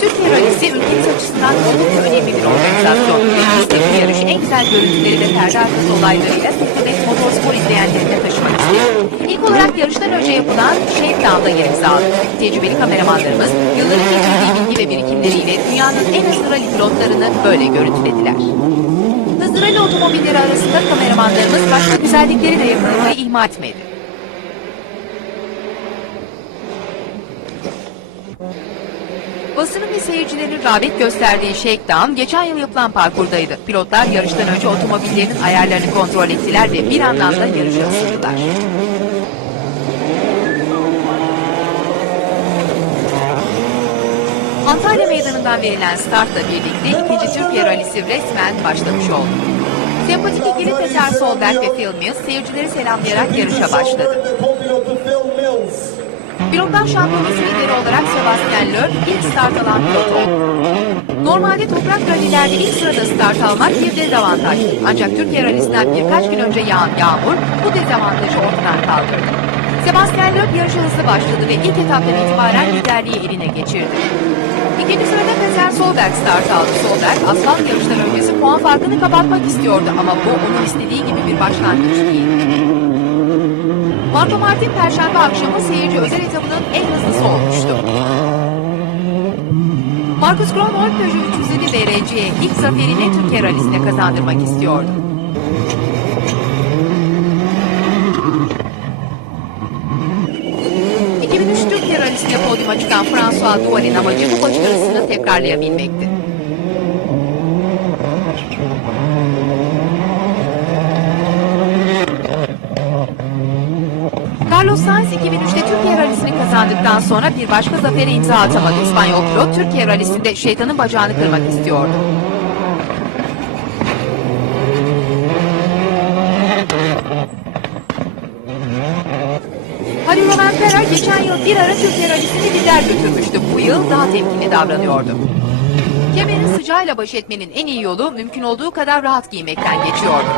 Türkiye Rallisi ülkemiz açısından oldukça önemli bir organizasyon. Ve biz de bu yarışı en güzel görüntüleri ve perde olaylarıyla Sokobet Motorspor izleyenlerine taşımak istiyoruz. İlk olarak yarıştan önce yapılan Shakedown'da yerimizi aldık. Tecrübeli kameramanlarımız yılların getirdiği bilgi ve birikimleriyle dünyanın en hızlı rally pilotlarını böyle görüntülediler. Hızlı rally otomobilleri arasında kameramanlarımız başka güzellikleri de yakalamayı ihmal etmedi. Basının ve seyircilerin rağbet gösterdiği Shakedown geçen yıl yapılan parkurdaydı. Pilotlar yarıştan önce otomobillerinin ayarlarını kontrol ettiler ve bir anlamda yarışa ısındılar. Antalya Meydanı'ndan verilen startla birlikte ikinci Türkiye Rallisi resmen başlamış oldu. Sempatik ikili Peter Solberg ve Phil Mills seyircileri selamlayarak yarışa başladı. Pilotlar şampiyonası lideri olarak Sebastian Loeb ilk start alan pilot. Normalde toprak rallilerde ilk sırada start almak bir dezavantaj. Ancak Türkiye rallisinden birkaç gün önce yağan yağmur bu dezavantajı ortadan kaldırdı. Sebastian Loeb yarışa hızlı başladı ve ilk etaptan itibaren liderliği eline geçirdi. İkinci sırada Peter Solberg start aldı. Solberg asfalt yarışlar öncesi puan farkını kapatmak istiyordu ama bu onun istediği gibi bir başlangıç değildi. Marco Martin Perşembe akşamı seyirci özel etabının en hızlısı olmuştu. Marcus Grönwald Peugeot 307 DRC'ye ilk zaferini Türkiye rallisine kazandırmak istiyordu. ...2003 Türkiye rallisinde podyuma çıkan François Duval'in amacı bu başarısını tekrarlayabilmekti. Carlos Sainz 2003'te Türkiye rallisini kazandıktan sonra bir başka zafere imza atamadı. İspanyol pilot Türkiye rallisinde şeytanın bacağını kırmak istiyordu. Halil Romampera geçen yıl bir ara Türkiye rallisini lider götürmüştü. Bu yıl daha temkinli davranıyordu. Kemerin sıcağıyla baş etmenin en iyi yolu mümkün olduğu kadar rahat giymekten geçiyordu.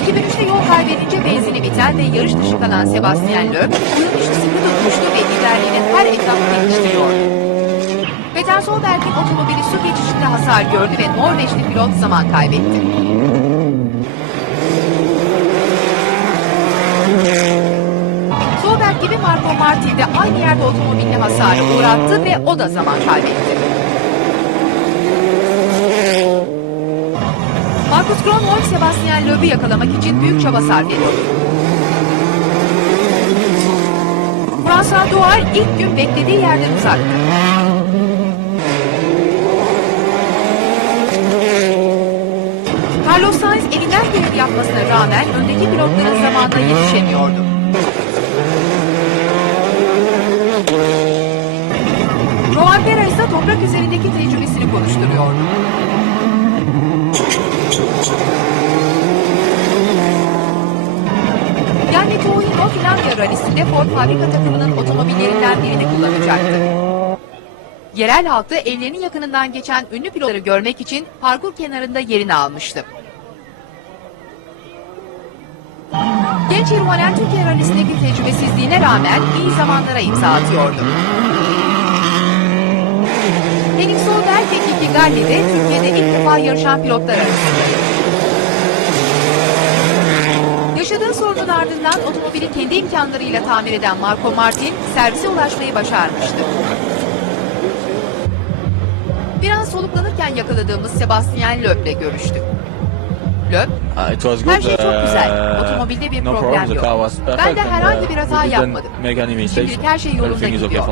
2003'te yol kaybedince benzini biten ve yarış dışı kalan Sebastian Loeb, işi sıkı tutmuştu ve liderliğinin her etapta pekiştiriyordu. Peter Solberg'in otomobili su geçişinde hasar gördü ve Norveçli pilot zaman kaybetti. Solberg gibi Marco Marti de aynı yerde otomobilini hasarı uğrattı ve o da zaman kaybetti. Marcus Grönwald Sebastian Loeb'ü yakalamak için büyük çaba sarf ediyor. François Duval ilk gün beklediği yerden uzaktı. Carlos Sainz elinden geleni yapmasına rağmen öndeki pilotların zamanında yetişemiyordu. Roman Pera ise toprak üzerindeki tecrübesini konuşturuyordu. Yani Toyota Finlandiya rallisinde Ford fabrika takımının otomobillerinden birini kullanacaktı. Yerel halkta evlerinin yakınından geçen ünlü pilotları görmek için parkur kenarında yerini almıştı. Genç Irmanen Türkiye rallisindeki tecrübesizliğine rağmen iyi zamanlara imza atıyordu. Henning Solberg ve Kiki Galli de Türkiye'de ilk defa yarışan pilotlar arasındaydı. Sorunun ardından otomobili kendi imkanlarıyla tamir eden Marco Martin servise ulaşmayı başarmıştı. Biraz soluklanırken yakaladığımız Sebastian Loeb'le görüştük. Good. Her şey çok güzel. uh, Otomobilde bir problem yok. Ben de herhangi uh, bir hata yapmadım. Şimdilik her şey yolunda gidiyor.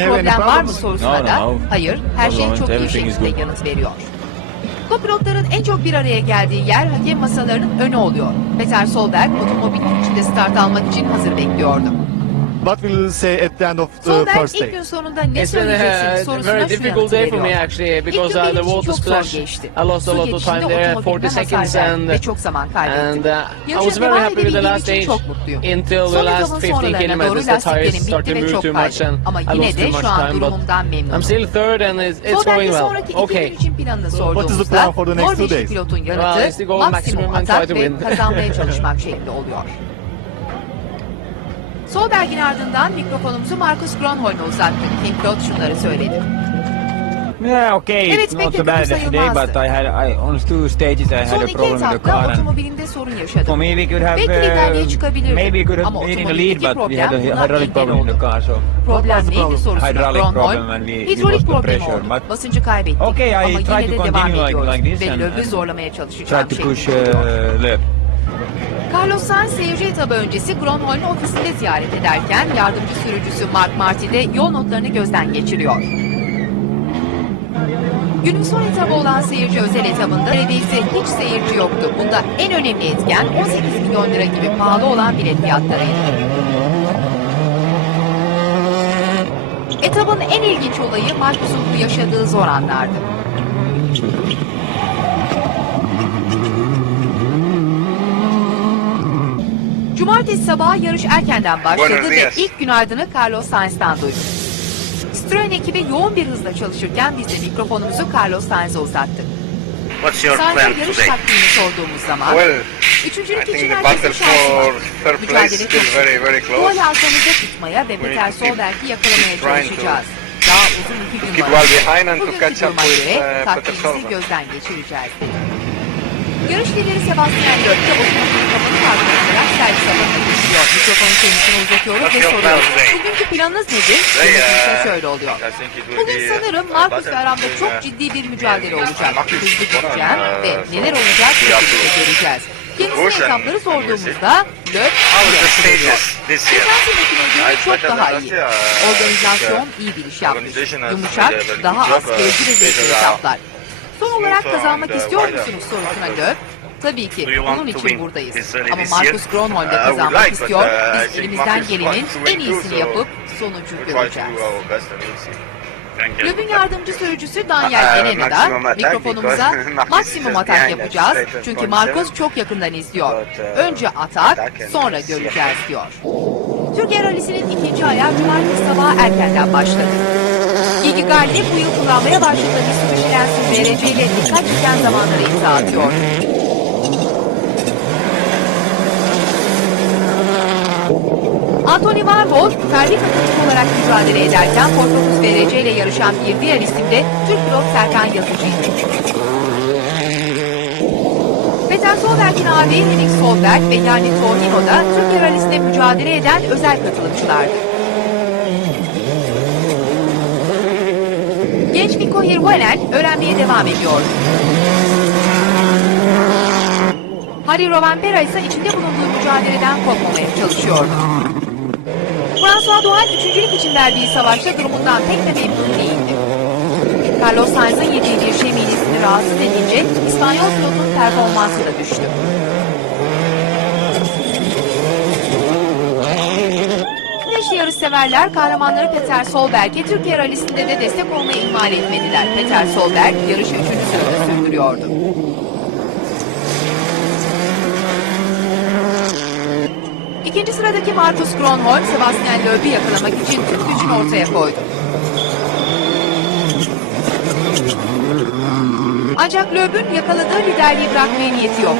any problem var mı sorusuna da hayır, her şey çok iyi şekilde yanıt veriyor. Kopilotların en çok bir araya geldiği yer hakem masalarının önü oluyor. Peter Solberg otomobilin içinde start almak için hazır bekliyordu. What will you say at the end of the Solberg first ilk day? gün sonunda ne It's been söyleyeceksin a sorusuna very şu difficult yanıtı day for me veriyor. actually İlk because uh, the water çok zor geçti. I lost a lot of time there, 40 otomobilden seconds, and ve çok zaman kaybettim. and uh, I was very happy with the last stage çok mutluyum. until the last etapın 15 sonralarına doğru kilometers. The tires started to ve move too much and Ama I yine lost de too much şu an time. But durumumdan I'm memnunum. still third and it's, it's going well. Okay. So what is the plan for the next two days? pilotun Well, yanıtı maksimum maximum and try atak to ve win. kazanmaya çalışmak şeklinde oluyor. Solberg'in ardından mikrofonumuzu Markus Gronholm'e uzattık. King Claude şunları söyledi. Yeah, okay, Evet, it's not bad today, but I had I, on two stages I had a problem with the car and otomobilinde sorun yaşadım. for me we could have Belki uh, liderliğe çıkabilirdim. maybe we could Ama have been in the lead, but we had a problem hydraulic problem in the car, so Problem neydi problem? sorusuna Hydraulic problem when we- hidrolik problemi pressure, oldu. but- Basıncı kaybettik. Okay, I Ama yine de devam like- ediyoruz. like this Ve and- Löb'ü and zorlamaya çalışacağım tried to push uh, Löb. Carlos Sainz seyirci etabı öncesi Gronholm'u ofisinde ziyaret ederken yardımcı sürücüsü Mark Marti de yol notlarını gözden geçiriyor. Günün son etabı olan seyirci özel etabında neredeyse hiç seyirci yoktu. Bunda en önemli etken 18 milyon lira gibi pahalı olan bilet fiyatlarıydı. Etabın en ilginç olayı Marcus'un yaşadığı zor anlardı. Cumartesi sabahı yarış erkenden başladı ve ilk günaydını Carlos Sainz'tan duyduk. Citroen ekibi yoğun bir hızla çalışırken biz de mikrofonumuzu Carlos Sainz'e uzattık. What's your plan yarış today? takvimini sorduğumuz zaman Well, üçüncülük için herkesin şansı var. Mücadele çok halkamızda tutmaya ve Peter Solberg'i yakalamaya çalışacağız. Daha uzun iki gün var. up duruma göre uh, takvimimizi gözden geçireceğiz. Lideri Sebastian de otomobil kapalı farklı olarak servis alanına geçiyor. Mikrofonu kendisine uzatıyoruz ve soruyoruz. Bugünkü planınız nedir? Uh, şöyle oluyor. Bugün sanırım Markus'la battle aramda between, çok ciddi bir mücadele olacak. Marcus. Hızlı gideceğim ve neler olacak birlikte göreceğiz. Kendisine see. sorduğumuzda this year? Geçen senekiine göre çok daha iyi. Organizasyon iyi bir iş yapmış. Yumuşak, daha az job, uh, kırıcı ve zevkli etaplar. Son olarak kazanmak uh, istiyor musunuz sorusuna Löb. Tabii ki bunun için buradayız. Ama year? Gronholm Uh, de would kazanmak istiyor. uh, Biz think elimizden Marcus gelenin en iyisini yapıp sonucu göreceğiz. Löb'ün yardımcı sürücüsü Daniel Uh, Enena da maximum attack mikrofonumuza Marcus maksimum atak yapacağız. Çünkü Marcos çok yakından izliyor. Uh, Önce atak, sonra göreceğiz diyor. Türkiye Rally'sinin ikinci ayağı cumartesi sabahı erkenden başladı. Gigi Galli bu yıl kullanmaya başladığı Mitsubishi Lancer VRC ile dikkat çeken zamanlara imza atıyor. Anthony Warhol, Ferdi takımcı olarak mücadele ederken Ford Focus VRC ile yarışan bir diğer isim de Türk pilot Serkan Yazıcı'ydı. Peter Solberg'in abi Henrik Solberg ve yani Tonino da Türkiye Rally'sinde mücadele eden özel katılımcılardı. Genç Mikko Hirvonen öğrenmeye devam ediyor. Harry Rovanpera ise içinde bulunduğu mücadeleden kopmamaya çalışıyor. François Doğan üçüncülük için verdiği savaşta durumundan pek de memnun değildi. Carlos Sainz'ın yediği bir şey rahatsız edince İspanyol pilotun performansı da düştü. Güneşli yarış severler kahramanları Peter Solberg'e Türkiye Rally'sinde de destek olmayı ihmal etmediler. Peter Solberg yarışı 3. sırada sürdürüyordu. İkinci sıradaki Markus Gronholm, Sebastian Loeb'i yakalamak için tüm gücünü ortaya koydu. Ancak Loeb'ün yakaladığı liderliği bırakmaya niyeti yok.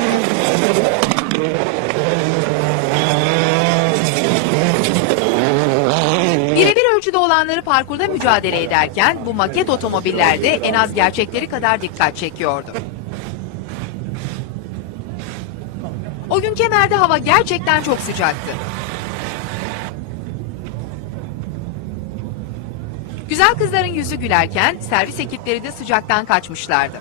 Olanları parkurda mücadele ederken bu maket otomobillerde en az gerçekleri kadar dikkat çekiyordu. O gün kemerde hava gerçekten çok sıcaktı. Güzel kızların yüzü gülerken servis ekipleri de sıcaktan kaçmışlardı.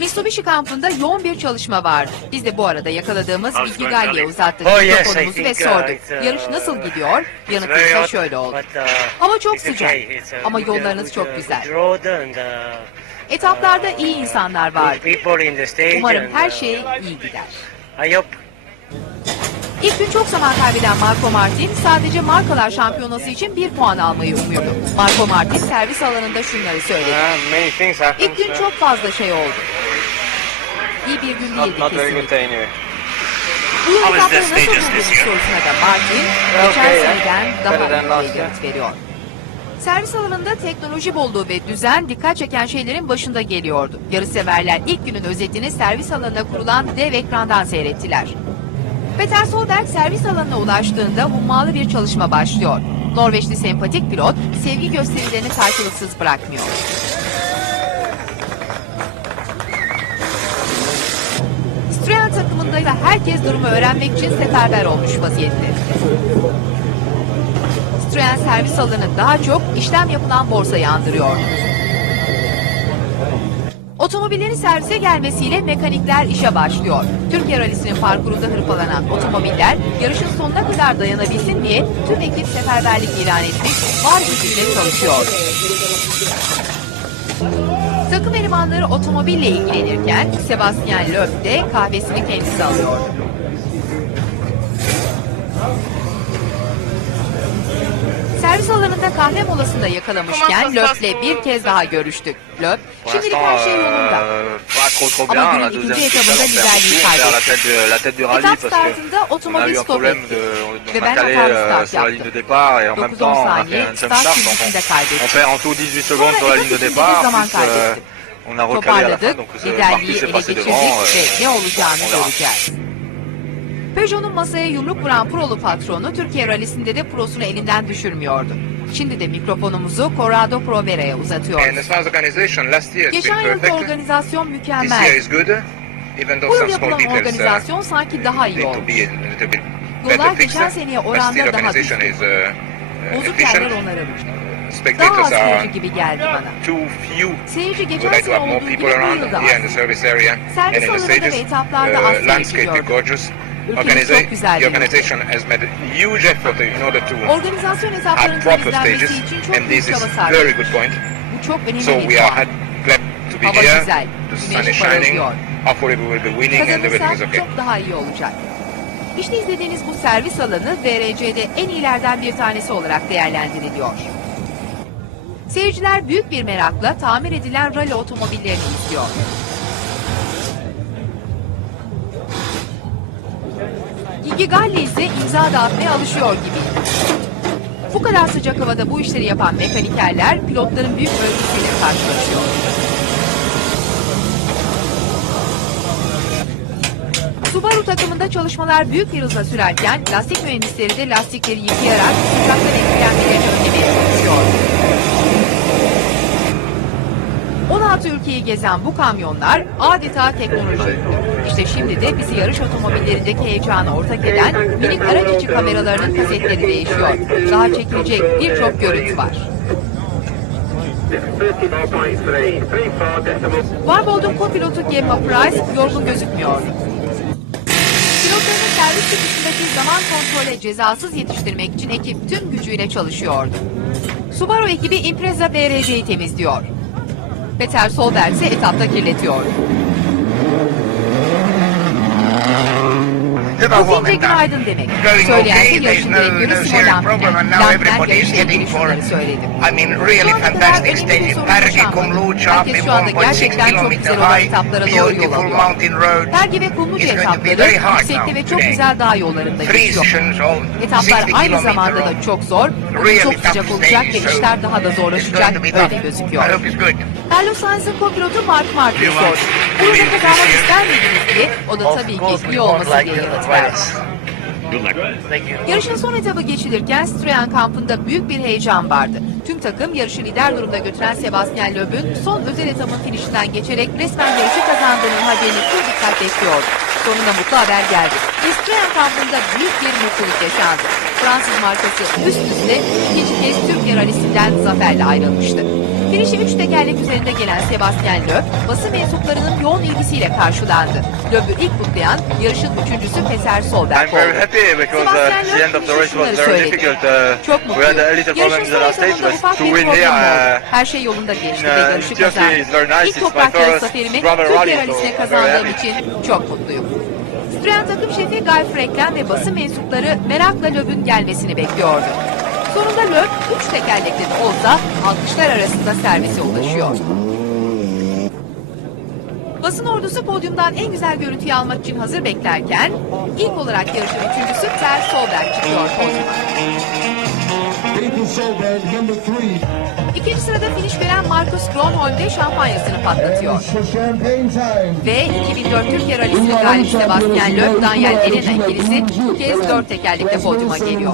Mitsubishi kampında yoğun bir çalışma vardı. Biz de bu arada yakaladığımız Bilgi going? uzattık Oh, yes, mikrofonumuzu ve uh, sorduk. it's, uh, Yarış nasıl gidiyor? Yanıtı ise şöyle oldu. but, uh, Hava çok sıcak ama yollarınız çok uh, güzel. uh, Etaplarda iyi insanlar var. Umarım her uh, şey iyi gider. İlk gün çok zaman kaybeden Marco Martin sadece markalar şampiyonası için bir puan almayı umuyordu. Marco Martin servis alanında şunları söyledi. Uh, happen. İlk gün çok fazla şey oldu. İyi bir gün not, değildi not very kesinlikle. good anyway. Bu etapları nasıl year? sorusuna da Martin, geçen seneden daha iyi yanıt veriyor. Servis alanında teknoloji bolluğu ve düzen dikkat çeken şeylerin başında geliyordu. Yarışseverler ilk günün özetini servis alanına kurulan dev ekrandan seyrettiler. Peter Solberg servis alanına ulaştığında hummalı bir çalışma başlıyor. Norveçli sempatik pilot sevgi gösterilerini karşılıksız bırakmıyor. Takımında da herkes durumu öğrenmek için seferber olmuş vaziyette. Struyan servis alanı daha çok işlem yapılan borsayı andırıyor. Otomobillerin servise gelmesiyle mekanikler işe başlıyor. Türkiye rallisinin parkurunda hırpalanan otomobiller yarışın sonuna kadar dayanabilsin diye tüm ekip seferberlik ilan etmiş, var gücüyle çalışıyor. Takım elemanları otomobille ilgilenirken Sebastian Loeb de kahvesini kendisi alıyor. Servis alanında kahve molasında yakalamışken Loeb'le bir kez daha görüştük. Pour şimdilik her şey yolunda. euh, Ama günün ikinci etabında liderliği kaybetti. Etap startında otomobil stop etti. Ve ben hatalı euh, start yaptım. départ et en même 9-10 temps on a fait saniye start start donc çizgisinde on, kaybettik. on perd en tout 18 secondes sur la Sonra etap zaman euh, fin Toparladık, euh, liderliği ele geçirdik ve euh, ne olacağını göreceğiz. Peugeot'un masaya yumruk vuran prolu patronu Türkiye rallisinde de prosunu elinden düşürmüyordu. Şimdi de mikrofonumuzu Corrado Provera'ya uzatıyoruz. Geçen yılki organizasyon mükemmel. Bu yıl yapılan uh, organizasyon sanki daha iyi olmuş. better geçen seneye oranla daha is uh, uh, Bozuk yerler onarılmış. Daha az seyirci gibi geldi bana. Seyirci geçen sene olduğu gibi bu around yıl da here in the az. Servis alanında ve etaplarda az Uh, seyirci gorgeous. Ülkemiz çok güzel the bir ülke. organization has made a huge effort in order to Organizasyon hesaplarının proper temizlenmesi stages için çok and büyük this is çaba sarf very ettik. good point. Bu çok önemli So bir we are puan. had- glad to be Hava here. güzel, The sun güneş is shining. parıldıyor. Hopefully we will be winning and everything is Kazanırsak çok daha iyi olacak. İşte izlediğiniz bu servis alanı DRC'de en iyilerden bir tanesi olarak değerlendiriliyor. Seyirciler büyük bir merakla tamir edilen rally otomobillerini izliyor. Gigi Galli ise imza dağıtmaya alışıyor gibi. Bu kadar sıcak havada bu işleri yapan mekanikerler pilotların büyük ölçüsüyle karşılaşıyor. Subaru takımında çalışmalar büyük bir hızla sürerken lastik mühendisleri de lastikleri yıkayarak sıcaktan etkilenmelerini önlemeye çalışıyor. 16 ülkeyi gezen bu kamyonlar adeta teknoloji. İşte şimdi de bizi yarış otomobillerindeki heyecana ortak eden minik araç içi kameralarının kasetleri değişiyor. Daha çekilecek birçok görüntü var. Warbold'un kopilotu Gemma Price yorgun gözükmüyordu. Pilotlarının servis çıkışındaki zaman kontrole cezasız yetiştirmek için ekip tüm gücüyle çalışıyordu. Subaru ekibi Impreza BRC'yi temizliyor. Peter Solberg ise etapta kirletiyor. Uzince günaydın demek. Going Söyleyen okay, de there's yarışın no, direktörü no Simon serious problem, and Lampner. now Lampner everybody is yarışla heading ilgili şunları söyledi. I mean, really Şu ana kadar önemli bir sorun yaşanmadı. Herkes şu anda 1.6 gerçekten çok güzel olan etaplara doğru yol alıyor. Pergi ve Kumluca etapları yüksekte ve çok güzel dağ yollarında geçiyor. Etaplar 60 aynı zamanda da çok zor, çok sıcak olacak ve işler daha da zorlaşacak öyle gözüküyor. Carlos Sainz'ın kopilotu Mark Marquez You sor. want to Burada kazanmak ister miydiniz diye o da tabii ki iyi olması like yanıt verdi. virus. Thank you. Yarışın son etabı geçilirken Stroyan kampında büyük bir heyecan vardı. Tüm takım yarışı lider durumda götüren Sebastian Loeb'ün son özel etabın finişinden geçerek resmen yarışı kazandığının haberini pür dikkat bekliyordu. Sonunda mutlu haber geldi. Ve kampında büyük bir mutluluk yaşandı. Fransız markası üst üste ikinci kez Türkiye rallisinden zaferle ayrılmıştı. Finişi üç tekerlek üzerinde gelen Sebastian Loeb, basın mensuplarının yoğun ilgisiyle karşılandı. Loeb'ü ilk kutlayan yarışın üçüncüsü Peter Solberg oldu. Sebastian uh, race was şunları söyledi. Uh, Çok mutluyum. Yarışın last son stage, etabında but ufak bir problem oldu. uh, Her şey yolunda geçti ve yarışı kazandım. İlk toprak yarı zaferimi Türkiye rallisine kazandığım için çok mutluyum. Süren takım şefi Guy Franklin ve basın mensupları merakla Löb'ün gelmesini bekliyordu. Sonunda Löb üç tekerlekli de olsa alkışlar arasında servise ulaşıyor. Basın ordusu podyumdan en güzel görüntüyü almak için hazır beklerken ilk olarak yarışın üçüncüsü Ter Solberg çıkıyor podyuma. İkinci sırada finish veren Marcus Gronholm de şampanyasını patlatıyor. Ve 2004 Türkiye Rally'sinin galibi Sebastian Loeb, Daniel Elena ikilisi bu kez dört tekerlekle podyuma geliyor.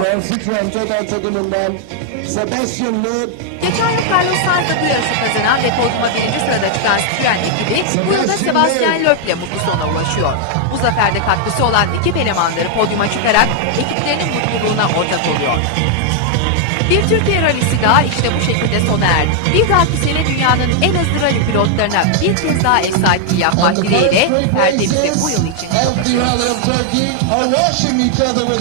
Geçen yıl Carlos Sainz da bu yarışı kazanan ve podyuma birinci sırada çıkan Citroen ekibi bu yılda Sebastian Loeb ile mutlu sona ulaşıyor. Bu zaferde katkısı olan ekip elemanları podyuma çıkarak ekiplerinin mutluluğuna ortak oluyor. Bir Türkiye rallisi daha işte bu şekilde sona erdi. Bir dahaki sene dünyanın en hızlı rally pilotlarına bir kez daha ev sahipliği yapmak dileğiyle perdemizi bu yıl için.